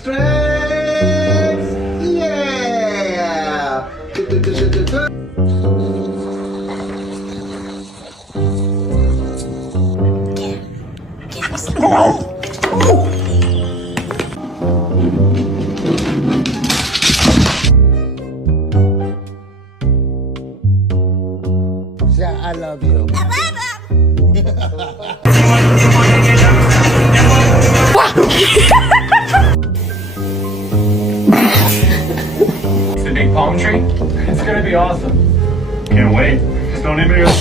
strength! Yeah! Siya, I love you. It's a big palm tree. It's gonna be awesome. Can't wait. Just don't anybody else.